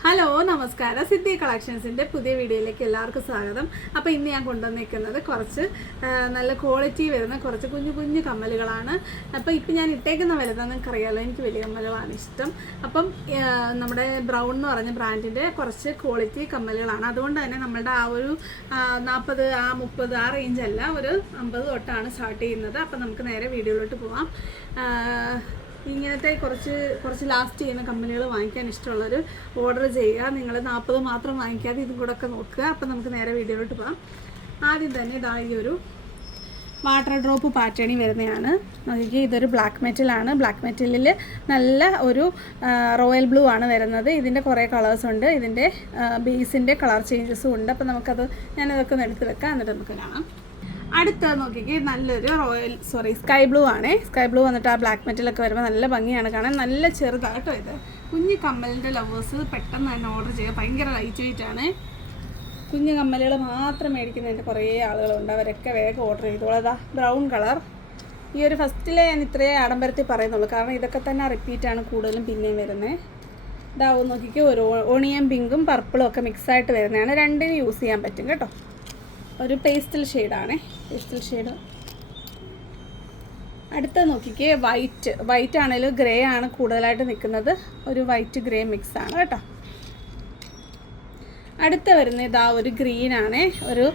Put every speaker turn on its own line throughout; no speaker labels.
Hello നമസ്കാരം. സിദ്ധി കളക്ഷൻസിന്റെ പുതിയ വീഡിയോയിലേക്ക് എല്ലാവർക്കും സ്വാഗതം. അപ്പോൾ ഇന്ന് ഞാൻ കൊണ്ടുവന്നിരിക്കുന്നത് കുറച്ച് നല്ല ക്വാളിറ്റി വരുന്ന കുറച്ച് കുഞ്ഞു കുഞ്ഞു കമ്മലുകളാണ്. അപ്പോൾ ഇപ്പം ഞാൻ ഇട്ടേക്കുന്ന വലുതാണ് നിങ്ങൾക്ക് അറിയാമല്ലോ എനിക്ക് വലിയ കമ്മലുകളാണ് ഇഷ്ടം. അപ്പം നമ്മുടെ ബ്രൗൺ എന്ന് പറഞ്ഞ ബ്രാൻഡിന്റെ കുറച്ച് ക്വാളിറ്റി കമ്മലുകളാണ്. അതുകൊണ്ട് തന്നെ നമ്മളുടെ ആ ഒരു നാൽപ്പത് ആ മുപ്പത് ആ റേഞ്ചല്ല ഒരു അമ്പത് തൊട്ടാണ് സ്റ്റാർട്ട് ചെയ്യുന്നത്. അപ്പം നമുക്ക് നേരെ വീഡിയോയിലോട്ട് പോവാം. ഇങ്ങനത്തെ കുറച്ച് കുറച്ച് ലാസ്റ്റ് ചെയ്യുന്ന കമ്പനികൾ വാങ്ങിക്കാൻ ഇഷ്ടമുള്ളവർ ഓർഡർ ചെയ്യുക. നിങ്ങൾ നാൽപ്പത് മാത്രം വാങ്ങിക്കാതെ ഇതും കൂടെ ഒക്കെ നോക്കുക. അപ്പം നമുക്ക് നേരെ വീഡിയോയിലോട്ട് പോകാം. ആദ്യം തന്നെ ഇതാ ഈ ഒരു വാട്ടർ ഡ്രോപ്പ് പാറ്റേണി വരുന്നതാണ്. നോക്കിക്കേ ഇതൊരു ബ്ലാക്ക് മെറ്റലാണ് ബ്ലാക്ക് മെറ്റലിൽ നല്ല ഒരു റോയൽ ബ്ലൂ ആണ് വരുന്നത്. ഇതിന്റെ കുറേ കളേഴ്സ് ഉണ്ട്. ഇതിന്റെ ബേസിന്റെ കളർ ചേഞ്ചസും ഉണ്ട്. അപ്പോൾ നമുക്കത് ഞാനതൊക്കെ ഒന്ന് എടുത്ത് വെക്കാം. എന്നിട്ട് നമുക്ക് കാണാം. അടുത്ത നോക്കിക്കേ നല്ലൊരു റോയൽ സോറി സ്കൈ ബ്ലൂ ആണ്. സ്കൈ ബ്ലൂ വന്നിട്ട് ആ ബ്ലാക്ക് മെറ്റലൊക്കെ വരുമ്പോൾ നല്ല ഭംഗിയാണ് കാണാൻ. നല്ല ചെറുതാട്ടോ ഇത്. കുഞ്ഞു കമ്മലിന്റെ ലവേഴ്സ് പെട്ടെന്ന് തന്നെ ഓർഡർ ചെയ്യുക. ഭയങ്കര ലൈറ്റ് വെയിറ്റ് ആണ്. കുഞ്ഞു കമ്മലുകൾ മാത്രം മേടിക്കുന്നതിന്റെ കുറേ ആളുകളുണ്ട്. അവരൊക്കെ വേഗം ഓർഡർ ചെയ്തോളതാ ബ്രൗൺ കളർ ഈ ഒരു ഫസ്റ്റിലെ ഞാൻ ഇത്രയേ ആഡംബരത്തിൽ പറയുന്നുള്ളൂ. കാരണം ഇതൊക്കെ തന്നെ റിപ്പീറ്റാണ് കൂടുതലും പിന്നെയും വരുന്നത്. ഇതാവും നോക്കിക്കോ. ഒരു ഓണിയൻ പിങ്കും പർപ്പിളും ഒക്കെ മിക്സായിട്ട് വരുന്നതാണ്. രണ്ടിനും യൂസ് ചെയ്യാൻ പറ്റും കേട്ടോ. ഒരു പേസ്റ്റൽ ഷെയ്ഡാണേ പേസ്റ്റൽ ഷെയ്ഡ് അടുത്ത നോക്കിക്കേ വൈറ്റ് വൈറ്റ് ആണെങ്കിലും ഗ്രേ ആണ് കൂടുതലായിട്ട് നിൽക്കുന്നത് ഒരു വൈറ്റ് ഗ്രേ മിക്സ് ആണ് കേട്ടോ. അടുത്ത വരുന്ന ഇതാ ഒരു ഗ്രീൻ ആണ്. ഒരു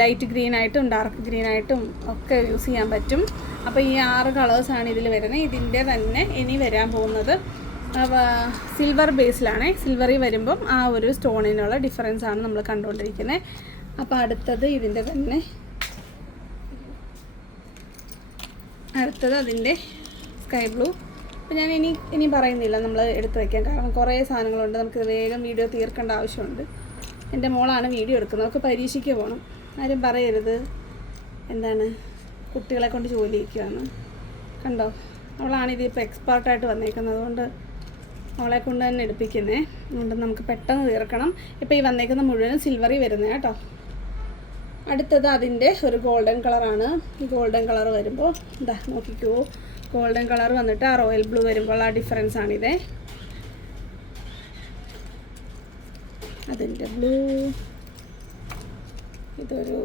ലൈറ്റ് ഗ്രീൻ ആയിട്ടും ഡാർക്ക് ഗ്രീൻ ആയിട്ടും ഒക്കെ യൂസ് ചെയ്യാൻ പറ്റും. അപ്പോൾ ഈ ആറ് കളേഴ്സാണ് ഇതിൽ വരുന്നത് ഇതിന്റെ തന്നെ ഇനി വരാൻ പോകുന്നത്. സിൽവർ ബേസിലാണേ സിൽവറിൽ വരുമ്പം ആ ഒരു സ്റ്റോണിനുള്ള ഡിഫറൻസ് ആണ് നമ്മൾ കണ്ടുകൊണ്ടിരിക്കുന്നത് അപ്പോൾ അടുത്തത് ഇതിന്റെ തന്നെ. അടുത്തത് അതിന്റെ സ്കൈ ബ്ലൂ അപ്പോൾ ഞാൻ ഇനി ഇനി പറയുന്നില്ല നമ്മൾ എടുത്ത് വയ്ക്കാൻ കാരണം കുറേ സാധനങ്ങളുണ്ട് നമുക്ക് വേഗം വീഡിയോ തീർക്കേണ്ട ആവശ്യമുണ്ട്. എന്റെ മോളാണ് വീഡിയോ എടുക്കുന്നത് നമുക്ക് പരീക്ഷയ്ക്ക് പോകണം ആരും പറയരുത്. എന്താണ്? കുട്ടികളെ കൊണ്ട് ജോലി ചെയ്യിക്കുകയാണ് കണ്ടോ? അവളാണ് ഇതിപ്പോൾ എക്സ്പേർട്ടായിട്ട് വന്നേക്കുന്നത്. അതുകൊണ്ട് അവളെ കൊണ്ട് തന്നെ എടുപ്പിക്കുന്നേ. അതുകൊണ്ട് നമുക്ക് പെട്ടെന്ന് തീർക്കണം. ഇപ്പോൾ ഈ വന്നേക്കുന്ന മുഴുവനും സിൽവറി വരുന്നത് കേട്ടോ. അടുത്തത് അതിന്റെ ഒരു ഗോൾഡൻ കളറാണ് ഗോൾഡൻ കളർ വരുമ്പോൾ ഇതാ നോക്കിക്കോ. ഗോൾഡൻ കളർ വന്നിട്ട് ആ റോയൽ ബ്ലൂ വരുമ്പോൾ ആ ഡിഫറൻസ് ആണിതേ. അതിന്റെ ബ്ലൂ ഇതൊരു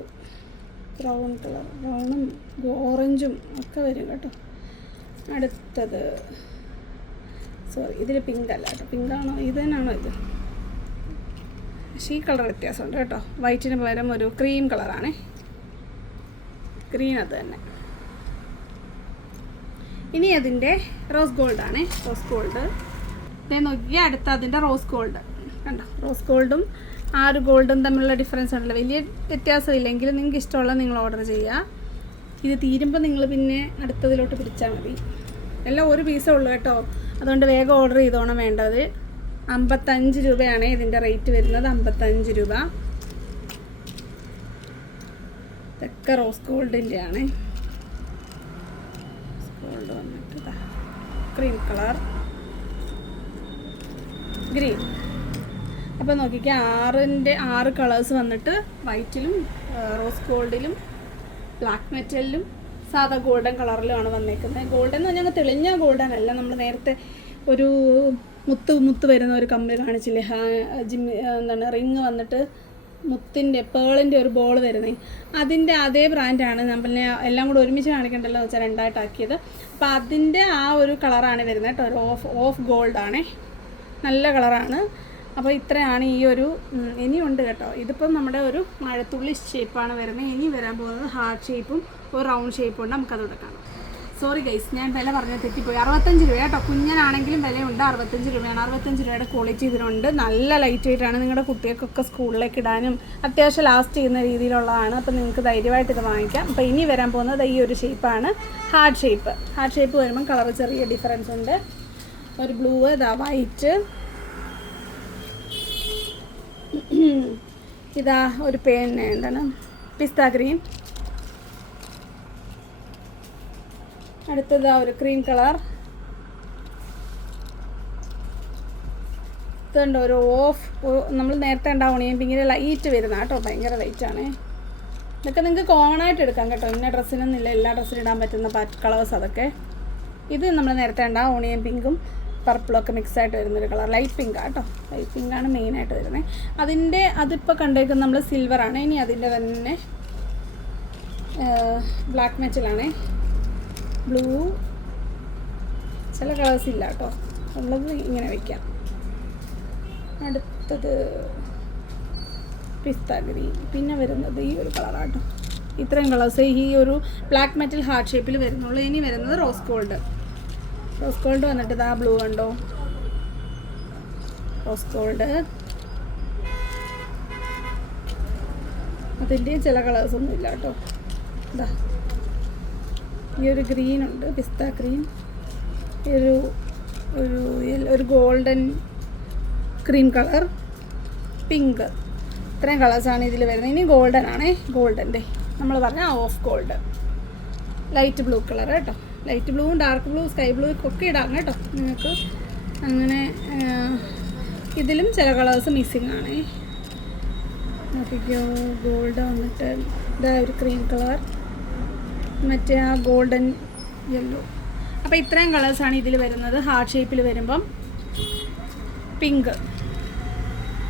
ബ്രൗൺ കളർ ബ്രൗണും ഓറഞ്ചും ഒക്കെ വരും കേട്ടോ. അടുത്തത് സോറി ഇതിൽ പിങ്ക് അല്ല കേട്ടോ. പിങ്കാണോ ഇത് തന്നെയാണോ ഇത്? പക്ഷേ ഈ കളർ വ്യത്യാസമുണ്ട് കേട്ടോ. വൈറ്റിന് പകരം ഒരു ക്രീം കളറാണേ ഗ്രീൻ അത് തന്നെ. ഇനി അതിന്റെ റോസ് ഗോൾഡ് ആണ്. റോസ് ഗോൾഡ് ഞാൻ നോക്കിയ അടുത്ത അതിന്റെ റോസ് ഗോൾഡ് കണ്ടോ? റോസ് ഗോൾഡും ആ ഒരു ഗോൾഡും തമ്മിലുള്ള ഡിഫറൻസ് ഉണ്ടല്ലോ. വലിയ വ്യത്യാസമില്ലെങ്കിൽ നിങ്ങൾക്ക് ഇഷ്ടമുള്ള നിങ്ങൾ ഓർഡർ ചെയ്യുക. ഇത് തീരുമ്പോൾ നിങ്ങൾ പിന്നെ അടുത്തതിലോട്ട് പിടിച്ചാൽ മതി. എല്ലാം ഒരു പീസേ ഉള്ളൂ കേട്ടോ. അതുകൊണ്ട് വേഗം ഓർഡർ ചെയ്തോണം വേണ്ടത്. അമ്പത്തഞ്ച് രൂപയാണ് ഇതിന്റെ റേറ്റ് വരുന്നത്. അമ്പത്തഞ്ച് രൂപ. ഇതൊക്കെ റോസ് ഗോൾഡിന്റെ ആണ്. ഗോൾഡ് വന്നിട്ട് ക്രീം കളർ ഗ്രീൻ അപ്പോൾ നോക്കിക്കുക ആറിന്റെ ആറ് കളേഴ്സ് വന്നിട്ട് വൈറ്റിലും റോസ് ഗോൾഡിലും ബ്ലാക്ക് മെറ്റലിലും സാധാ ഗോൾഡൻ കളറിലുമാണ് വന്നേക്കുന്നത്. ഗോൾഡൻ എന്ന് പറഞ്ഞാൽ തെളിഞ്ഞ ഗോൾഡൻ അല്ല നമ്മൾ നേരത്തെ ഒരു മുത്ത് മുത്ത് വരുന്ന ഒരു കമ്മൽ കാണിച്ചില്ലേ? ഹാ ജിമ്മി എന്താണ് റിങ് വന്നിട്ട് മുത്തിന്റെ പേളിന്റെ ഒരു ബോൾ വരുന്നേ. അതിന്റെ അതേ ബ്രാൻഡാണ് നമ്മൾ എല്ലാം കൂടെ ഒരുമിച്ച് കാണിക്കണ്ടല്ലോ വെച്ചാൽ രണ്ടായിട്ടാക്കിയത്. അപ്പോൾ അതിന്റെ ആ ഒരു കളറാണ് വരുന്നത് കേട്ടോ. ഒരു ഓഫ് ഓഫ് ഗോൾഡാണേ നല്ല കളറാണ് അപ്പോൾ ഇത്രയാണ് ഈ ഒരു ഇനിയുണ്ട് കേട്ടോ. ഇതിപ്പം നമ്മുടെ ഒരു മഴത്തുള്ളി ഷേപ്പാണ് വരുന്നത്. ഇനി വരാൻ പോകുന്നത് ഹാർട്ട് ഷേപ്പും ഒരു റൗണ്ട് ഷേപ്പും ഉണ്ട്. നമുക്കതോടെ കാണാം. സോറി ഗൈസ് ഞാൻ വില പറഞ്ഞ തെറ്റിപ്പോയി. അറുപത്തഞ്ച് രൂപ കേട്ടോ. കുഞ്ഞനാണെങ്കിലും വിലയുണ്ട്. അറുപത്തഞ്ച് രൂപയാണ്. അറുപത്തഞ്ച് രൂപയുടെ ക്വാളിറ്റി ഇതിനുണ്ട്. നല്ല ലൈറ്റ് വെയിറ്റാണ് നിങ്ങളുടെ കുട്ടികൾക്കൊക്കെ സ്കൂളിലേക്ക് ഇടാനും അത്യാവശ്യം ലാസ്റ്റ് ചെയ്യുന്ന രീതിയിലുള്ളതാണ്. അപ്പോൾ നിങ്ങൾക്ക് ധൈര്യമായിട്ട് ഇത് വാങ്ങിക്കാം. അപ്പോൾ ഇനി വരാൻ പോകുന്നത് ഈ ഒരു ഷേപ്പാണ് ഹാർഡ് ഷേപ്പ് ഹാർഡ് ഷേപ്പ് വരുമ്പം കളർ ചെറിയ ഡിഫറൻസ് ഉണ്ട്. ഒരു ബ്ലൂ ഇതാ വൈറ്റ് ഇതാ ഒരു പേന എന്താണ്? പിസ്ത ഗ്രീൻ അടുത്തതാ ഒരു ക്രീം കളർ ഇതുണ്ട് ഒരു ഓഫ് നമ്മൾ നേരത്തെ ഉണ്ടാവണേ ഭയങ്കര ലൈറ്റ് വരുന്ന കേട്ടോ ഭയങ്കര ലൈറ്റ് ആണ്. ഇതൊക്കെ നിങ്ങൾക്ക് കോമൺ ആയിട്ട് എടുക്കാം കേട്ടോ. ഇന്ന ഡ്രസ്സിനൊന്നുമില്ല എല്ലാ ഡ്രസ്സിനും ഇടാൻ പറ്റുന്ന പാറ്റ് കളേഴ്സ് അതൊക്കെ. ഇത് നമ്മൾ നേരത്തെ ഉണ്ടാ ഓണിയൻ പിങ്കും പർപ്പിളൊക്കെ മിക്സ് ആയിട്ട് വരുന്നൊരു കളർ ലൈറ്റ് പിങ്ക് ആട്ടോ ലൈറ്റ് പിങ്കാണ് മെയിനായിട്ട് വരുന്നത് അതിന്റെ അതിപ്പോൾ കണ്ടേക്കുന്നത് നമ്മൾ സിൽവറാണ് ഇനി അതിന്റെ തന്നെ ബ്ലാക്ക് മെറ്റലാണേ ബ്ലൂ ചില കളേഴ്സ് ഇല്ല കേട്ടോ. ഉള്ളത് ഇങ്ങനെ വയ്ക്കാം അടുത്തത് പിസ്ത ഗ്രീൻ. പിന്നെ വരുന്നത് ഈ ഒരു കളറാട്ടോ ഇത്രയും കളേഴ്സ് ഈ ഒരു ബ്ലാക്ക് മെറ്റൽ ഹാർട്ട് ഷേപ്പിൽ വരുന്നുള്ളൂ. ഇനി വരുന്നത് റോസ് ഗോൾഡ് റോസ് ഗോൾഡ് വന്നിട്ട് ഇതാ ബ്ലൂ കണ്ടോ? റോസ് ഗോൾഡ് അതിന്റെയും ചില കളേഴ്സൊന്നും ഇല്ല കേട്ടോ. ഇതാ. ഈ ഒരു ഗ്രീൻ ഉണ്ട് പിസ്ത ക്രീം ഈ ഒരു ഒരു ഒരു ഗോൾഡൻ ക്രീം കളർ പിങ്ക് ഇത്രയും കളേഴ്സാണ് ഇതിൽ വരുന്നത്. ഇനി ഗോൾഡൻ ആണേ. ഗോൾഡന്റെ നമ്മൾ പറഞ്ഞ off gold light blue colour കേട്ടോ. ലൈറ്റ് ബ്ലൂവും ഡാർക്ക് ബ്ലൂ സ്കൈ ബ്ലൂ ഒക്കെ ഇടാം കേട്ടോ. നിങ്ങൾക്ക് അങ്ങനെ ഇതിലും ചില കളേഴ്സ് മിസ്സിങ് ആണേ. നോക്കിക്കോ ഗോൾഡ് വന്നിട്ട് ഇതാ ഒരു ക്രീം കളർ മറ്റേ ആ ഗോൾഡൻ യെല്ലോ. അപ്പോൾ ഇത്രയും കളേഴ്സാണ് ഇതിൽ വരുന്നത്. ഹാർട്ട് ഷേപ്പിൽ വരുമ്പം പിങ്ക്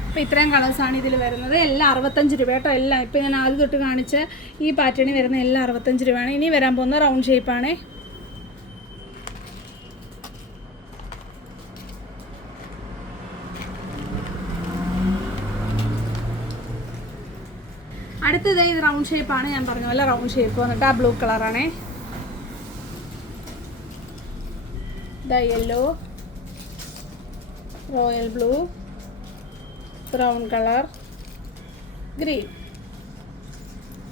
അപ്പോൾ ഇത്രയും കളേഴ്സാണ് ഇതിൽ വരുന്നത്. എല്ലാം അറുപത്തഞ്ച് രൂപ കേട്ടോ എല്ലാം. ഇപ്പോൾ ഞാൻ ആദ്യം തൊട്ട് കാണിച്ച ഈ പാറ്റേണിൽ വരുന്ന എല്ലാം അറുപത്തഞ്ച് രൂപയാണ്. ഇനി വരാൻ പോകുന്ന റൗണ്ട് ഷേപ്പാണേ അടുത്തത് ഇത് റൗണ്ട് ഷേപ്പാണ് ഞാൻ പറഞ്ഞ പോലെ റൗണ്ട് ഷേപ്പ് വന്നിട്ട് ആ ബ്ലൂ കളറാണേ ഇതാ yellow royal blue brown colour green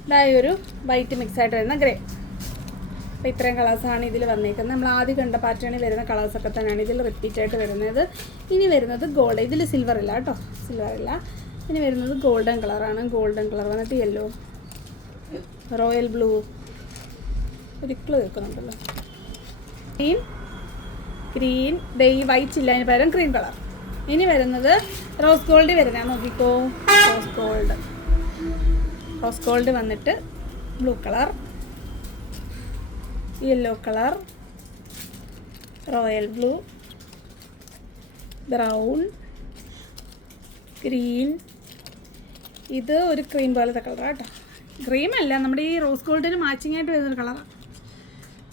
ഇതായി ഒരു വൈറ്റ് മിക്സ് ആയിട്ട് വരുന്ന ഗ്രേ അപ്പോൾ ഇത്രയും കളേഴ്സാണ് ഇതിൽ വന്നേക്കുന്നത്. നമ്മൾ ആദ്യം കണ്ട പാറ്റേണിൽ വരുന്ന കളേഴ്സൊക്കെ തന്നെയാണ് ഇതിൽ റിപ്പീറ്റ് ആയിട്ട് വരുന്നത്. ഇനി വരുന്നത് ഗോൾഡ് ഇതിൽ സിൽവർ ഇല്ല കേട്ടോ. സിൽവർ ഇല്ല. ഇനി വരുന്നത് ഗോൾഡൻ കളറാണ്. ഗോൾഡൻ കളർ വന്നിട്ട് യെല്ലോ റോയൽ ബ്ലൂ ഒരിക്കലും കേൾക്കുന്നുണ്ടല്ലോ ഗ്രീൻ ഗ്രീൻ ഡേ വൈറ്റ് ഇല്ല. അതിന് പകരം ഗ്രീൻ കളർ ഇനി വരുന്നത് റോസ് ഗോൾഡ് വരുന്ന നോക്കിക്കോ. റോസ് ഗോൾഡ് റോസ് ഗോൾഡ് വന്നിട്ട് blue colour yellow colour royal blue brown green ഇത് ഒരു ക്രീം പോലത്തെ കളറാണ് കേട്ടോ. ക്രീം അല്ല നമ്മുടെ ഈ റോസ് ഗോൾഡിന് മാച്ചിങ് ആയിട്ട് വരുന്നൊരു കളറാണ്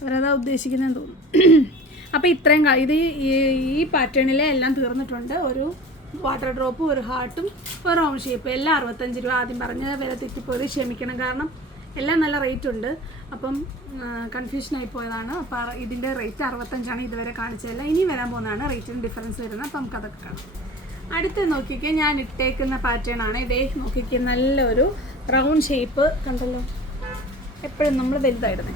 അവരതാ ഉദ്ദേശിക്കുന്നതെന്ന് തോന്നുന്നു. അപ്പോൾ ഇത്രയും ഇത് ഈ- പാറ്റേണിലെ എല്ലാം തീർന്നിട്ടുണ്ട്. ഒരു വാട്ടർ ഡ്രോപ്പ് ഒരു ഹാർട്ടും ഒരു റൗണ്ട് ഷേപ്പ് എല്ലാം അറുപത്തഞ്ച് രൂപ ആദ്യം പറഞ്ഞ വില തെറ്റിപ്പോയത് ക്ഷമിക്കണം. കാരണം എല്ലാം നല്ല റേറ്റ് ഉണ്ട്. അപ്പം കൺഫ്യൂഷൻ ആയി പോയതാണ്. അപ്പോൾ ഇതിന്റെ റേറ്റ് അറുപത്തഞ്ചാണ് ഇതുവരെ കാണിച്ചതല്ല. ഇനി വരാൻ പോകുന്നതാണ് റേറ്റിന് ഡിഫറൻസ് വരുന്നത്. അപ്പം നമുക്കതൊക്കെ കാണാം. അടുത്ത് നോക്കിക്കേ ഞാൻ ഇട്ടേക്കുന്ന പാറ്റേൺ ആണ്. ഇതേ നോക്കിക്കേ നല്ലൊരു റൗണ്ട് ഷേപ്പ് കണ്ടല്ലോ? എപ്പോഴും നമ്മൾ വലുതായിരുന്നു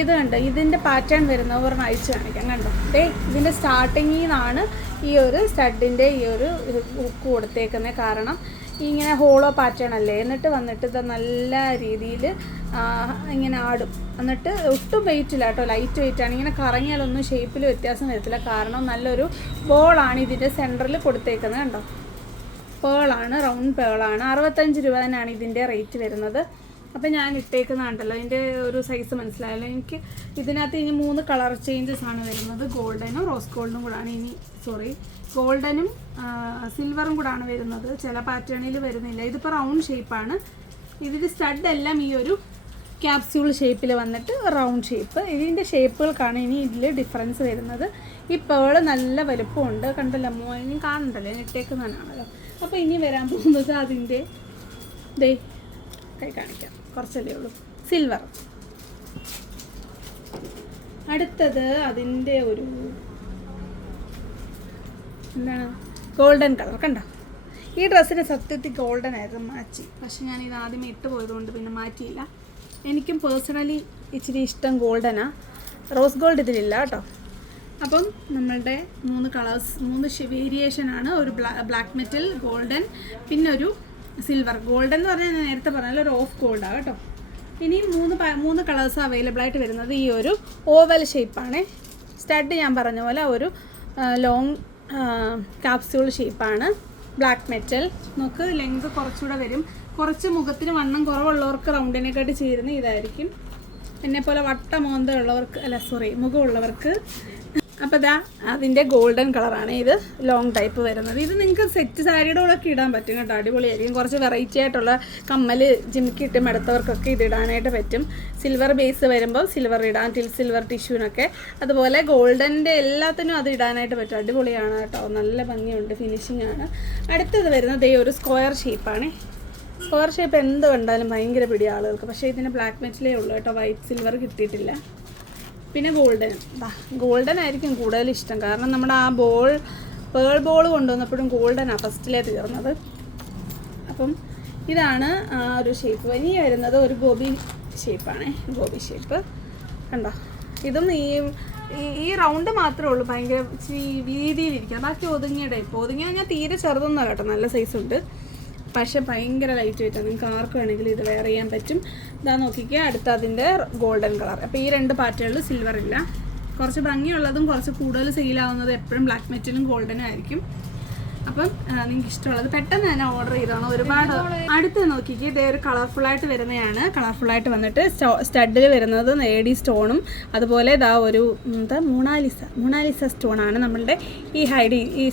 ഇത് കണ്ടോ? ഇതിന്റെ പാറ്റേൺ വരുന്ന ഒരെണ്ണം അയച്ചു കാണിക്കാം. കണ്ടോ? ദേ ഇതിന്റെ സ്റ്റാർട്ടിങ്ങിൽ നിന്നാണ് ഈ ഒരു സ്റ്റഡിന്റെ ഈ ഒരു ഹുക്ക് കൊടുത്തേക്കുന്നത് കാരണം ഇങ്ങനെ ഹോളോ പാറ്റേൺ അല്ലേ? എന്നിട്ട് വന്നിട്ട് ഇത് നല്ല രീതിയിൽ ഇങ്ങനെ ആടും. എന്നിട്ട് ഒട്ടും വെയിറ്റ് ഇല്ല കേട്ടോ ലൈറ്റ് വെയിറ്റ് ആണ്. ഇങ്ങനെ കറങ്ങിയാലൊന്നും ഷേപ്പിൽ വ്യത്യാസം വരത്തില്ല. കാരണം നല്ലൊരു ബോളാണ് ഇതിന്റെ സെന്ററിൽ കൊടുത്തേക്കുന്നത് കണ്ടോ? പേളാണ് റൗണ്ട് പേളാണ് അറുപത്തഞ്ച് രൂപ തന്നെയാണ് ഇതിന്റെ റേറ്റ് വരുന്നത്. അപ്പം ഞാൻ ഇട്ടേക്കുന്നതാണ്ടല്ലോ അതിന്റെ ഒരു സൈസ് മനസ്സിലായല്ലോ. എനിക്ക് ഇതിനകത്ത് ഇനി മൂന്ന് കളർ ചേഞ്ചസ് ആണ് വരുന്നത്. ഗോൾഡനും റോസ് ഗോൾഡും കൂടാണ് ഇനി സോറി ഗോൾഡനും സിൽവറും കൂടാണ് വരുന്നത്. ചില പാറ്റേണിൽ വരുന്നില്ല. ഇതിപ്പോൾ റൗണ്ട് ഷേപ്പാണ് ഇതിൽ സ്റ്റഡ് എല്ലാം ഈ ഒരു ക്യാപ്സ്യൂൾ ഷേപ്പിൽ വന്നിട്ട് റൗണ്ട് ഷേപ്പ് ഇതിന്റെ ഷേപ്പുകൾക്കാണ് ഇനി ഇതിൽ ഡിഫറൻസ് വരുന്നത്. ഈ പേൾ നല്ല വലുപ്പമുണ്ട്. കണ്ടല്ലോ മോ ഇനി കാണണ്ടല്ലോ ഞാൻ ഇട്ടേക്കുന്നതാണല്ലോ അപ്പോൾ ഇനി വരാൻ പോകുന്നത് അതിന്റെ ദേ കൈ കാണിക്കാം. കുറച്ചല്ലേ ഉള്ളൂ. സിൽവർ അടുത്തത് അതിന്റെ ഒരു എന്താണ്? ഗോൾഡൻ കളർ കണ്ടോ? ഈ ഡ്രസ്സിന് സത്യത്തിൽ ഗോൾഡൻ ആയിരുന്നു മാറ്റി പക്ഷെ ഞാൻ ഇത് ആദ്യമേ ഇട്ട് പോയതുകൊണ്ട് പിന്നെ മാറ്റിയില്ല. എനിക്കും പേഴ്സണലി ഇച്ചിരി ഇഷ്ടം ഗോൾഡനാണ് റോസ് ഗോൾഡ് ഇതിലില്ല കേട്ടോ. അപ്പം നമ്മളുടെ മൂന്ന് കളേഴ്സ് മൂന്ന് വേരിയേഷനാണ് ഒരു ബ്ലാക്ക് മെറ്റൽ ഗോൾഡൻ പിന്നൊരു സിൽവർ ഗോൾഡ് എന്ന് പറഞ്ഞാൽ ഞാൻ നേരത്തെ പറഞ്ഞാൽ ഒരു ഓഫ് ഗോൾഡാണ് കേട്ടോ. ഇനി മൂന്ന് മൂന്ന് കളേഴ്സ് അവൈലബിൾ ആയിട്ട് വരുന്നത് ഈ ഒരു ഓവൽ ഷേപ്പാണ് സ്റ്റഡ് ഞാൻ പറഞ്ഞ പോലെ ഒരു ലോങ് കാപ്സ്യൂൾ ഷേപ്പാണ് ബ്ലാക്ക് മെറ്റൽ നമുക്ക് ലെങ്ത് കുറച്ചുകൂടെ വരും. കുറച്ച് മുഖത്തിന് വണ്ണം കുറവുള്ളവർക്ക് റൗണ്ടിനെക്കാട്ടി ചേരുന്ന ഇതായിരിക്കും. എന്നെ പോലെ വട്ട മോന്ത ഉള്ളവർക്ക് അല്ല സോറി മുഖമുള്ളവർക്ക് അപ്പോൾ ഇതാ അതിന്റെ ഗോൾഡൻ കളറാണ് ഇത് ലോങ് ടൈപ്പ് വരുന്നത്. ഇത് നിങ്ങൾക്ക് സെറ്റ് സാരിയുടെ കൂടെ ഒക്കെ ഇടാൻ പറ്റും കേട്ടോ അടിപൊളിയായിരിക്കും. കുറച്ച് വെറൈറ്റി ആയിട്ടുള്ള കമ്മൽ ജിമിക്കിട്ട് മെടുത്തവർക്കൊക്കെ ഇത് ഇടാനായിട്ട് പറ്റും. സിൽവർ ബേസ് വരുമ്പോൾ സിൽവർ ഇടാം ടിൽ സിൽവർ ടിഷ്യൂനൊക്കെ അതുപോലെ ഗോൾഡന്റെ എല്ലാത്തിനും അത് ഇടാനായിട്ട് പറ്റും. അടിപൊളിയാണ് കേട്ടോ നല്ല ഭംഗിയുണ്ട് ഫിനിഷിംഗ് ആണ്. അടുത്തത് വരുന്നത് ഈ ഒരു സ്ക്വയർ ഷേപ്പാണ് സ്ക്വയർ ഷേപ്പ് എന്ത് കണ്ടാലും ഭയങ്കര പിടി ആളുകൾക്ക്. പക്ഷേ ഇതിന് ബ്ലാക്ക് മെറ്റലേ ഉള്ളൂ കേട്ടോ വൈറ്റ് സിൽവർ കിട്ടിയിട്ടില്ല. പിന്നെ ഗോൾഡൻ. ഗോൾഡൻ ആയിരിക്കും കൂടുതൽ ഇഷ്ടം. കാരണം നമ്മുടെ ആ ബോൾ പേൾ ബോൾ കൊണ്ടുവന്നപ്പോഴും ഗോൾഡനാണ് ഫസ്റ്റിലേ തീർന്നത്. അപ്പം ഇതാണ് ആ ഒരു ഷേപ്പ് ഇനി വരുന്നത് ഒരു ഗോപി ഷേപ്പാണ് ഗോപി ഷേപ്പ് കണ്ടോ? ഇതും ഈ ഈ- റൗണ്ട് മാത്രമേ ഉള്ളൂ. ഭയങ്കര ഇച്ചിരി വീതിയിലിരിക്കണം ബാക്കി ഒതുങ്ങിയ ടൈപ്പ് ഒതുങ്ങിയ ഞാൻ തീരെ ചെറുതൊന്നും കേട്ടോ. നല്ല സൈസ് ഉണ്ട്. പക്ഷെ ഭയങ്കര ലൈറ്റ് വെയിറ്റാണ് നിങ്ങൾക്ക് ആർക്ക് വേണമെങ്കിലും ഇത് വെയർ ചെയ്യാൻ പറ്റും. ഇതാ നോക്കിക്കുക അടുത്ത അതിന്റെ ഗോൾഡൻ കളർ അപ്പോൾ ഈ രണ്ട് പാറ്റേണിൽ സിൽവർ ഇല്ല. കുറച്ച് ഭംഗിയുള്ളതും കുറച്ച് കൂടുതൽ സെയിലാവുന്നത് എപ്പോഴും ബ്ലാക്ക് മെറ്റലും ഗോൾഡനും ആയിരിക്കും. അപ്പം നിങ്ങൾക്ക് ഇഷ്ടമുള്ളത് പെട്ടെന്ന് തന്നെ ഓർഡർ ചെയ്തോണം. ഒരുപാട് അടുത്ത് നോക്കിക്ക് ഇതേ ഒരു കളർഫുൾ ആയിട്ട് വരുന്നതാണ്. കളർഫുൾ ആയിട്ട് വന്നിട്ട് സ്റ്റഡിൽ വരുന്നത് നേടി സ്റ്റോണും അതുപോലെ ഇതാ ഒരു എന്താ മൂണാലിസ മൂണാലിസ സ്റ്റോണാണ് നമ്മളുടെ ഈ ഹൈഡി ഈ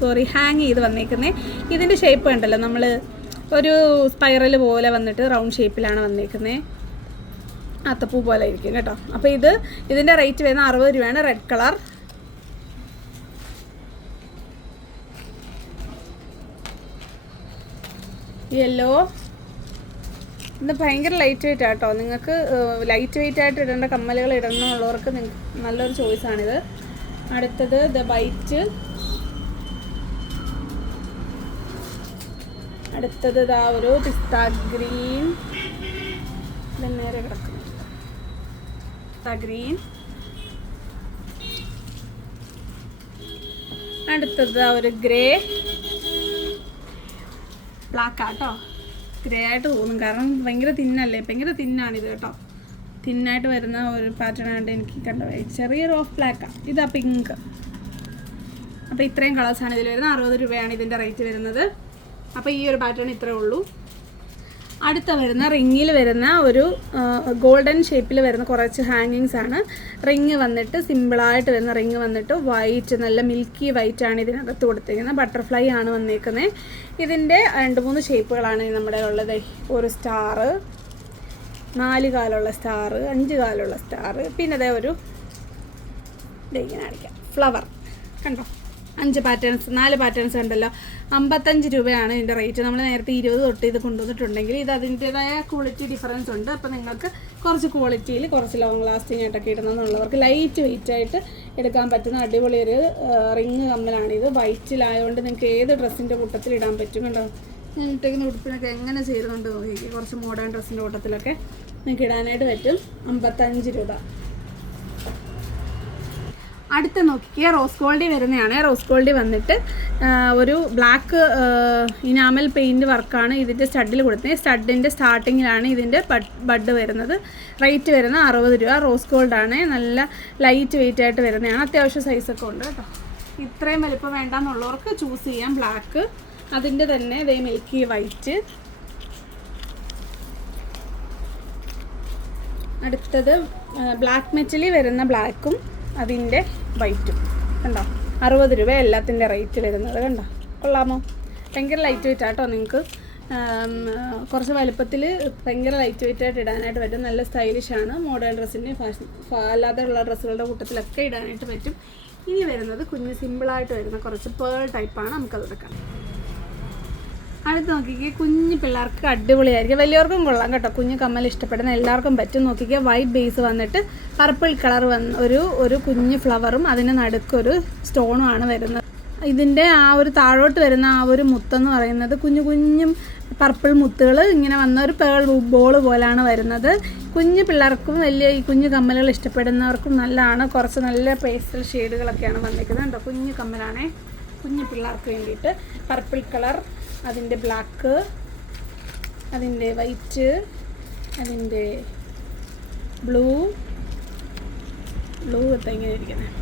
സോറി ഹാങ് ചെയ്ത് വന്നേക്കുന്നത് ഇതിന്റെ ഷേപ്പ് കണ്ടല്ലോ നമ്മൾ ഒരു സ്പൈറൽ പോലെ വന്നിട്ട് റൗണ്ട് ഷേപ്പിലാണ് വന്നേക്കുന്നത് അത്തപ്പൂ പോലെ ഇരിക്കും കേട്ടോ. അപ്പോൾ ഇത് ഇതിന്റെ റേറ്റ് വരുന്ന അറുപത് രൂപയാണ്. റെഡ് കളർ യെല്ലോ ഇത് ഭയങ്കര ലൈറ്റ് വെയിറ്റ് ആട്ടോ. നിങ്ങൾക്ക് ലൈറ്റ് വെയിറ്റ് ആയിട്ട് ഇടേണ്ട കമ്മലുകൾ ഇടണമെന്നുള്ളവർക്ക് നിങ്ങൾക്ക് നല്ലൊരു ചോയ്സാണിത് അടുത്തത് ദ വൈറ്റ് അടുത്തത് ഇതാ ഒരു പിസ്ത ഗ്രീൻ. നേരെ കിടക്കുന്നു. പിസ്ത ഗ്രീൻ. അടുത്തത് ഒരു ഗ്രേ. ബ്ലാക്ക് ആട്ടോ. ഗ്രേ ആയിട്ട് തോന്നും. കാരണം ഭയങ്കര തിന്നല്ലേ? ഭയങ്കര തിന്നാണിത് കേട്ടോ. തിന്നായിട്ട് വരുന്ന ഒരു പാറ്റേൺ ആയിട്ട് എനിക്ക് കണ്ടത്. ചെറിയൊരു ഓഫ് ബ്ലാക്കാണ് ഇതാ പിങ്ക് അപ്പോൾ ഇത്രയും കളേഴ്സാണ് ഇതിൽ വരുന്നത്. അറുപത് രൂപയാണ് ഇതിന്റെ റേറ്റ് വരുന്നത്. അപ്പോൾ ഈ ഒരു പാറ്റേൺ ഇത്രയേ ഉള്ളൂ. അടുത്ത വരുന്ന റിങ്ങിൽ വരുന്ന ഒരു ഗോൾഡൻ ഷേപ്പിൽ വരുന്ന കുറച്ച് ഹാങ്ങിങ്സ് ആണ്. റിങ് വന്നിട്ട് സിമ്പിളായിട്ട് വരുന്ന റിങ് വന്നിട്ട് വൈറ്റ് നല്ല മിൽക്കി വൈറ്റ് ആണ് ഇതിനകത്ത് കൊടുത്തിരിക്കുന്നത് ബട്ടർഫ്ലൈ ആണ് വന്നേക്കുന്നത് ഇതിന്റെ രണ്ട് മൂന്ന് ഷേപ്പുകളാണ് നമ്മുടെ ഉള്ളത്. ഒരു സ്റ്റാറ് നാല് കാലുള്ള സ്റ്റാറ് അഞ്ച് കാലുള്ള സ്റ്റാറ് പിന്നെ അതേ ഒരു ഇങ്ങനെ അടിക്കാം ഫ്ലവർ കണ്ടോ? അഞ്ച് പാറ്റേൺസ് നാല് പാറ്റേൺസ് ഉണ്ടല്ലോ. അമ്പത്തഞ്ച് രൂപയാണ് ഇതിന്റെ റേറ്റ് നമ്മൾ നേരത്തെ ഇരുപത് തൊട്ട് ഇത് കൊണ്ടുവന്നിട്ടുണ്ടെങ്കിൽ ഇത് അതിന്റെതായ ക്വാളിറ്റി ഡിഫറൻസ് ഉണ്ട്. അപ്പോൾ നിങ്ങൾക്ക് കുറച്ച് ക്വാളിറ്റിയിൽ കുറച്ച് ലോങ് ലാസ്റ്റിംഗ് ആയിട്ടൊക്കെ ഇടുന്നതെന്നുള്ളവർക്ക് ലൈറ്റ് വെയിറ്റ് ആയിട്ട് എടുക്കാൻ പറ്റുന്ന അടിപൊളി ഒരു റിങ് കമ്മലാണിത് വൈറ്റിലായതുകൊണ്ട് നിങ്ങൾക്ക് ഏത് ഡ്രസ്സിന്റെ കൂട്ടത്തിൽ ഇടാൻ പറ്റും കണ്ടോ? ഞാൻ ഇട്ടേക്കുന്ന ഉടുപ്പിനൊക്കെ എങ്ങനെ ചേരുന്നുണ്ട് നോക്കി കുറച്ച് മോഡേൺ ഡ്രസ്സിന്റെ കൂട്ടത്തിലൊക്കെ നിങ്ങൾക്ക് ഇടാനായിട്ട് പറ്റും. അമ്പത്തഞ്ച് രൂപ. അടുത്ത നോക്കിക്കുക റോസ് ഗോൾഡി വരുന്നതാണ്. റോസ് ഗോൾഡി വന്നിട്ട് ഒരു ബ്ലാക്ക് ഇനാമൽ പെയിന്റ് വർക്കാണ് ഇതിന്റെ സ്റ്റഡിൽ കൊടുത്തത് സ്റ്റഡിന്റെ സ്റ്റാർട്ടിങ്ങിലാണ് ഇതിന്റെ ബഡ് വരുന്നത്. റേറ്റ് വരുന്നത് അറുപത് രൂപ. റോസ് ഗോൾഡാണ് നല്ല ലൈറ്റ് വെയിറ്റ് ആയിട്ട് വരുന്നതാണ്. അത്യാവശ്യം സൈസൊക്കെ ഉണ്ട് കേട്ടോ. ഇത്രയും വലിപ്പം വേണ്ടാന്നുള്ളവർക്ക് ചൂസ് ചെയ്യാം. ബ്ലാക്ക് അതിന്റെ തന്നെ ഇതേ മിൽക്കി വൈറ്റ് അടുത്തത് ബ്ലാക്ക് മെറ്റലി വരുന്ന ബ്ലാക്കും അതിന്റെ വൈറ്റും കണ്ടോ? അറുപത് രൂപ എല്ലാത്തിന്റെ റേറ്റ് വരുന്നത് കണ്ടോ? കൊള്ളാമോ? ഭയങ്കര ലൈറ്റ് വെയിറ്റ് ആട്ടോ നിങ്ങൾക്ക്. കുറച്ച് വലുപ്പത്തിൽ ഭയങ്കര ലൈറ്റ് വെയിറ്റ് ആയിട്ട് ഇടാനായിട്ട് പറ്റും. നല്ല സ്റ്റൈലിഷ് ആണ്. മോഡേൺ ഡ്രസ്സിന്റെ ഫാഷൻ അല്ലാതെ ഉള്ള ഡ്രസ്സുകളുടെ കൂട്ടത്തിലൊക്കെ ഇടാനായിട്ട് പറ്റും. ഇനി വരുന്നത് കുഞ്ഞ് സിമ്പിളായിട്ട് വരുന്ന കുറച്ച് പേൾ ടൈപ്പാണ് നമുക്കത് എടുക്കാം അടുത്ത് നോക്കിക്കേ കുഞ്ഞു പിള്ളേർക്ക് അടിപൊളിയായിരിക്കും. വലിയവർക്കും കൊള്ളാം കേട്ടോ. കുഞ്ഞു കമ്മൽ ഇഷ്ടപ്പെടുന്ന എല്ലാവർക്കും പറ്റും. നോക്കിക്കേ വൈറ്റ് ബേസ് വന്നിട്ട് പർപ്പിൾ കളർ വന്ന് ഒരു ഒരു കുഞ്ഞു ഫ്ലവറും അതിന് നടുക്കൊരു സ്റ്റോണും ആണ് വരുന്നത്. ഇതിന്റെ ആ ഒരു താഴോട്ട് വരുന്ന ആ ഒരു മുത്തെന്ന് പറയുന്നത് കുഞ്ഞു കുഞ്ഞും പർപ്പിൾ മുത്തുകൾ ഇങ്ങനെ വന്ന ഒരു പേൾ ബോൾ പോലാണ് വരുന്നത്. കുഞ്ഞു പിള്ളേർക്കും വലിയ ഈ കുഞ്ഞു കമ്മലുകൾ ഇഷ്ടപ്പെടുന്നവർക്കും നല്ലതാണ്. കുറച്ച് നല്ല പേസ്റ്റൽ ഷെയ്ഡുകളൊക്കെയാണ് വന്നിരിക്കുന്നത്. കേട്ടോ കുഞ്ഞു കമ്മലാണേ. കുഞ്ഞു പിള്ളേർക്ക് വേണ്ടിയിട്ട് പർപ്പിൾ കളർ അതിന്റെ ബ്ലാക്ക് അതിന്റെ വൈറ്റ് അതിന്റെ ബ്ലൂ ബ്ലൂ ഇപ്പം ഇങ്ങനെ ഇരിക്കുന്നത്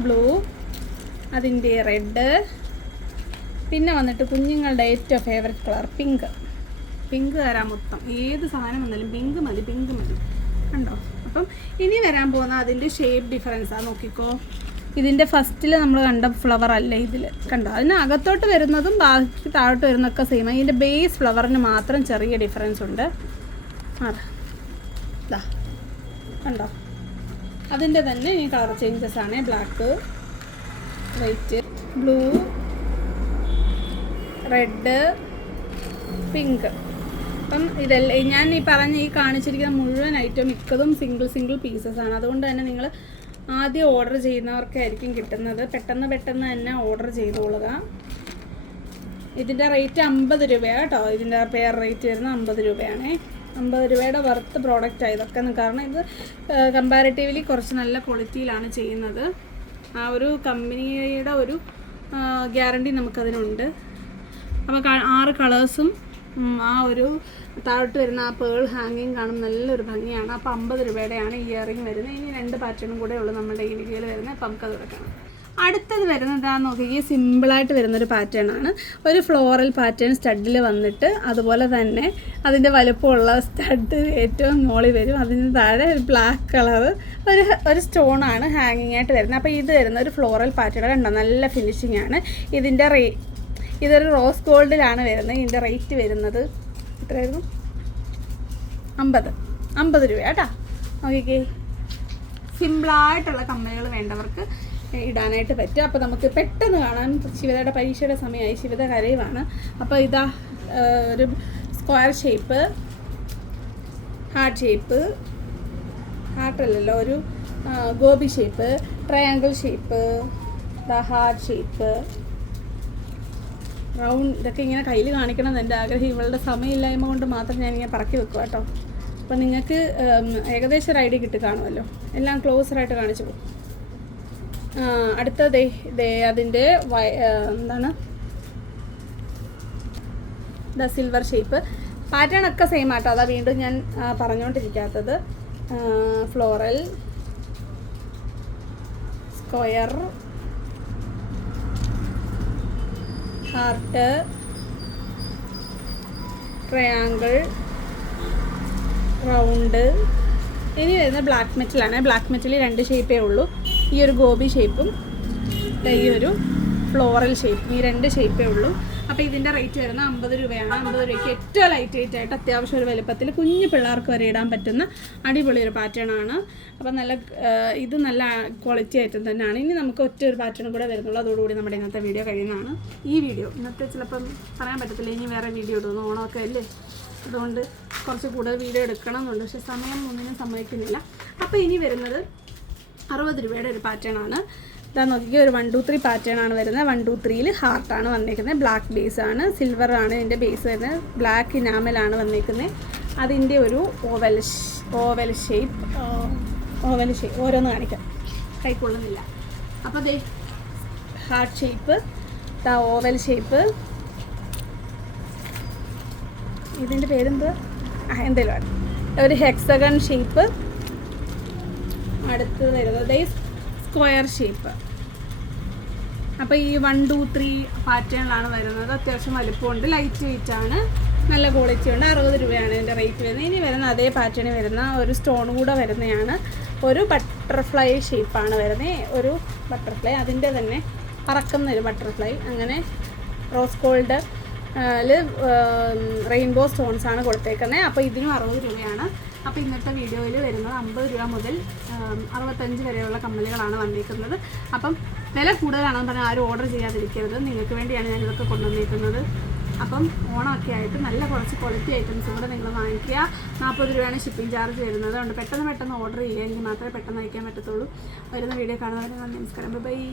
ബ്ലൂ അതിന്റെ റെഡ് പിന്നെ വന്നിട്ട് കുഞ്ഞുങ്ങളുടെ ഏറ്റവും ഫേവററ്റ് കളർ പിങ്ക് പിങ്ക് തരാൻ മൊത്തം. ഏത് സാധനം വന്നാലും പിങ്ക് മതി പിങ്ക് മതി. കണ്ടോ? അപ്പം ഇനി വരാൻ പോകുന്ന അതിന്റെ ഷേപ്പ് ഡിഫറൻസാണ് നോക്കിക്കോ. ഇതിന്റെ ഫസ്റ്റിൽ നമ്മൾ കണ്ട ഫ്ലവർ അല്ല ഇതിൽ കണ്ടോ? അതിന് അകത്തോട്ട് വരുന്നതും ബാക്കി താഴോട്ട് വരുന്നതൊക്കെ സെയിം ഇതിന്റെ ബേസ് ഫ്ലവറിന് മാത്രം ചെറിയ ഡിഫറൻസ് ഉണ്ട്. ആ കണ്ടോ? അതിന്റെ തന്നെ ഈ കളർ ചേഞ്ചസ് ആണ്. Black white blue red pink അപ്പം ഇതെല്ലാം ഞാൻ ഈ പറഞ്ഞ ഈ കാണിച്ചിരിക്കുന്ന മുഴുവൻ ഐറ്റം മിക്കതും സിംഗിൾ സിംഗിൾ പീസസ് ആണ്. അതുകൊണ്ട് തന്നെ നിങ്ങൾ ആദ്യം ഓർഡർ ചെയ്യുന്നവർക്കായിരിക്കും കിട്ടുന്നത്. പെട്ടെന്ന് പെട്ടെന്ന് തന്നെ ഓർഡർ ചെയ്തോളുക. ഇതിന്റെ റേറ്റ് അമ്പത് രൂപയാണ് കേട്ടോ. ഇതിന്റെ പെയർ റേറ്റ് വരുന്നത് അമ്പത് രൂപയാണേ. അമ്പത് രൂപയുടെ വർത്ത് പ്രോഡക്റ്റ് ഇതൊക്കെ. കാരണം ഇത് കമ്പാരിറ്റീവ്ലി കുറച്ച് നല്ല ക്വാളിറ്റിയിലാണ് ചെയ്യുന്നത്. ആ ഒരു കമ്പനിയുടെ ഒരു ഗ്യാരണ്ടി നമുക്കതിനുണ്ട്. അപ്പോൾ ആറ് കളേഴ്സും ആ ഒരു താഴോട്ട് വരുന്ന ആ പേൾ ഹാങ്ങിങ് കാണും നല്ലൊരു ഭംഗിയാണ്. അപ്പോൾ അമ്പത് രൂപയുടെയാണ് ഇയറിംഗ് വരുന്നത്. ഇനി രണ്ട് പാറ്റേണും കൂടെ ഉള്ളൂ നമ്മുടെ ഈ വീഡിയോയിൽ വരുന്നത്. അപ്പം നമുക്കത് വെക്കണം അടുത്തത് വരുന്നത് ആ നോക്കിയാൽ സിമ്പിളായിട്ട് വരുന്നൊരു പാറ്റേൺ ആണ്. ഒരു ഫ്ലോറൽ പാറ്റേൺ സ്റ്റഡിൽ വന്നിട്ട് അതുപോലെ തന്നെ അതിന്റെ വലുപ്പമുള്ള സ്റ്റഡ് ഏറ്റവും മോളി വരും. അതിന് താഴെ ഒരു ബ്ലാക്ക് കളർ ഒരു ഒരു സ്റ്റോണാണ് ഹാങ്ങിങ് ആയിട്ട് വരുന്നത്. അപ്പോൾ ഇത് വരുന്ന ഒരു ഫ്ലോറൽ പാറ്റേൺ കണ്ടോ? നല്ല ഫിനിഷിംഗ് ആണ്. ഇതിന്റെ റേ ഇതൊരു റോസ് ഗോൾഡിലാണ് വരുന്നത്. ഇതിന്റെ റേറ്റ് വരുന്നത് എത്രയായിരുന്നു? അമ്പത്. അമ്പത് രൂപ കേട്ടോ? നോക്കിക്കേ. സിമ്പിളായിട്ടുള്ള കമ്മലുകൾ വേണ്ടവർക്ക് ഇടാനായിട്ട് പറ്റും. അപ്പോൾ നമുക്ക് പെട്ടെന്ന് കാണാൻ ശിവതയുടെ പരീക്ഷയുടെ സമയമായി. ശിവത കരയുമാണ് അപ്പോൾ ഇതാ ഒരു സ്ക്വയർ ഷേപ്പ് ഹാർട്ട് ഷേപ്പ് ഹാർട്ടല്ലല്ലോ ഒരു Gopi shape triangle shape the heart shape round ഇതൊക്കെ ഇങ്ങനെ കയ്യിൽ കാണിക്കണം എന്ന് എന്റെ ആഗ്രഹം. ഇവളുടെ സമയമില്ലായ്മ കൊണ്ട് മാത്രം ഞാനിങ്ങനെ പറക്കി വെക്കുക കേട്ടോ. അപ്പം നിങ്ങൾക്ക് ഏകദേശം ഒരു ഐഡിയ കിട്ടി കാണുമല്ലോ. എല്ലാം ക്ലോസറായിട്ട് കാണിച്ചു പോകും അടുത്തതേ ദേ അതിന്റെ വയ എന്താണ്? ദ സിൽവർ ഷേപ്പ് പാറ്റേൺ ഒക്കെ സെയിം ആട്ടോ. അതാ വീണ്ടും ഞാൻ പറഞ്ഞുകൊണ്ടിരിക്കാത്തത് floral square heart triangle round ഇനി വരുന്ന ബ്ലാക്ക് മെറ്റലാണ് ബ്ലാക്ക് മെറ്റൽ രണ്ട് ഷേപ്പേ ഉള്ളൂ. ഈ ഒരു ഗോബി ഷേപ്പും ഈ ഒരു ഫ്ലോറൽ ഷേപ്പും ഈ രണ്ട് ഷേപ്പേ ഉള്ളൂ. അപ്പോൾ ഇതിന്റെ റേറ്റ് വരുന്നത് അമ്പത് രൂപയാണ്. അമ്പത് രൂപയ്ക്ക് ഏറ്റവും ലൈറ്റ് വെയിറ്റ് ആയിട്ട് അത്യാവശ്യം ഒരു വലുപ്പത്തിൽ കുഞ്ഞു പിള്ളേർക്ക് വരെ ഇടാൻ പറ്റുന്ന അടിപൊളി ഒരു പാറ്റേൺ ആണ്. അപ്പോൾ നല്ല ഇത് നല്ല ക്വാളിറ്റി ആയിട്ട് തന്നെയാണ്. ഇനി നമുക്ക് ഒറ്റ ഒരു പാറ്റേൺ കൂടെ വരുന്നുള്ളൂ. അതോടുകൂടി നമ്മുടെ ഇന്നത്തെ വീഡിയോ കഴിയുന്നതാണ്. ഈ വീഡിയോ ഇന്നത്തെ ചിലപ്പം പറയാൻ പറ്റത്തില്ല. ഇനി വേറെ വീഡിയോ ഇടുന്നു. ഓണമൊക്കെ അല്ലേ? അതുകൊണ്ട് കുറച്ച് കൂടുതൽ വീഡിയോ എടുക്കണം എന്നുണ്ട്. പക്ഷേ സമയം ഒന്നിനും സമ്മതിക്കുന്നില്ല. അപ്പോൾ ഇനി വരുന്നത് അറുപത് രൂപയുടെ ഒരു പാറ്റേൺ ആണ്. ഇതാ നോക്കിക്കുക ഒരു വൺ ടു ത്രീ പാറ്റേൺ ആണ് വരുന്നത്. വൺ ടു ത്രീയിൽ ഹാർട്ടാണ് വന്നേക്കുന്നത് ബ്ലാക്ക് ബേസ് ആണ്. സിൽവർ ആണ് ഇതിന്റെ ബേസ് വരുന്നത്. ബ്ലാക്ക് ഇനാമലാണ് വന്നേക്കുന്നത് അതിന്റെ ഒരു oval oval shape oval shape ഓരോന്ന് കാണിക്കാം. കൈക്കൊള്ളുന്നില്ല. അപ്പോൾ ദേ ഹാർട്ട് ഷേപ്പ് ദാ ഓവൽ ഷേപ്പ് ഇതിന്റെ പേരെന്ത് എന്തെങ്കിലും ഒരു ഹെക്സഗൺ ഷേപ്പ് അടുത്ത് വരുന്നത്. Square shape. അപ്പോൾ ഈ വൺ ടു ത്രീ പാറ്റേണിലാണ് വരുന്നത്. അത്യാവശ്യം വലുപ്പമുണ്ട് ലൈറ്റ് വെയിറ്റ് ആണ്. നല്ല ക്വാളിറ്റി ഉണ്ട്. അറുപത് രൂപയാണ് ഇതിന്റെ റേറ്റ് വരുന്നത്. ഇനി വരുന്ന അതേ പാറ്റേണിൽ വരുന്ന ഒരു സ്റ്റോൺ കൂടെ വരുന്നതാണ്. ഒരു ബട്ടർഫ്ലൈ ഷേപ്പാണ് വരുന്നത്. ഒരു ബട്ടർഫ്ലൈ അതിന്റെ തന്നെ പറക്കുന്ന ഒരു ബട്ടർഫ്ലൈ അങ്ങനെ റോസ് ഗോൾഡ് റെയിൻബോ സ്റ്റോൺസ് ആണ് കൊടുത്തേക്കുന്നത്. അപ്പോൾ ഇതിനും അറുപത് രൂപയാണ്. അപ്പോൾ ഇന്നത്തെ വീഡിയോയിൽ വരുന്നത് അമ്പത് രൂപ മുതൽ അറുപത്തഞ്ച് വരെയുള്ള കമ്മലുകളാണ് വന്നിരിക്കുന്നത്. അപ്പം വില കൂടുതലാണെന്ന് പറഞ്ഞാൽ ആരും ഓർഡർ ചെയ്യാതിരിക്കരുത്. നിങ്ങൾക്ക് വേണ്ടിയാണ് ഞാൻ ഇതൊക്കെ കൊണ്ടുവന്നിരിക്കുന്നത്. അപ്പം ഓണമൊക്കെ ആയിട്ട് നല്ല കുറച്ച് ക്വാളിറ്റി ഐറ്റംസ് കൂടെ നിങ്ങൾ വാങ്ങിക്കുക. നാൽപ്പത് രൂപയാണ് ഷിപ്പിംഗ് ചാർജ് വരുന്നത്. അതുകൊണ്ട് പെട്ടെന്ന് പെട്ടെന്ന് ഓർഡർ ചെയ്യുക. എനിക്ക് മാത്രമേ പെട്ടെന്ന് അയക്കാൻ പറ്റത്തുള്ളൂ. വരുന്ന വീഡിയോ കാണുന്നവരെ നന്ദി നമസ്കാരം. ബൈ